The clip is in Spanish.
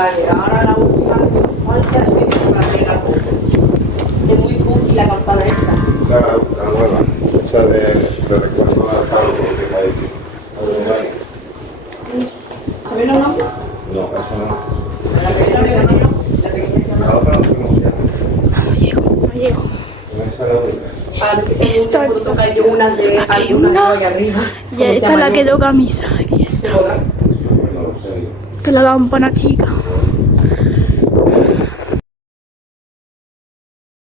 Vale, ahora la última que nos falta es esta para ver la foto. Es muy cookie la campana esta. Esa la nueva, esa de recuerdo a Carlos que está ahí. ¿Se ven los nombres? No, esa no. La pequeña se llama... La otra no sé cómo se llama. No llego. Esa es la única. Para que si algún día puedo tocar yo una de... Hay una de hoy arriba. Ya ¿Cómo se esta es llama la yo? que toca misa. Aquí ¿Se está. podrá? No lo sé. Esta es la campana chica.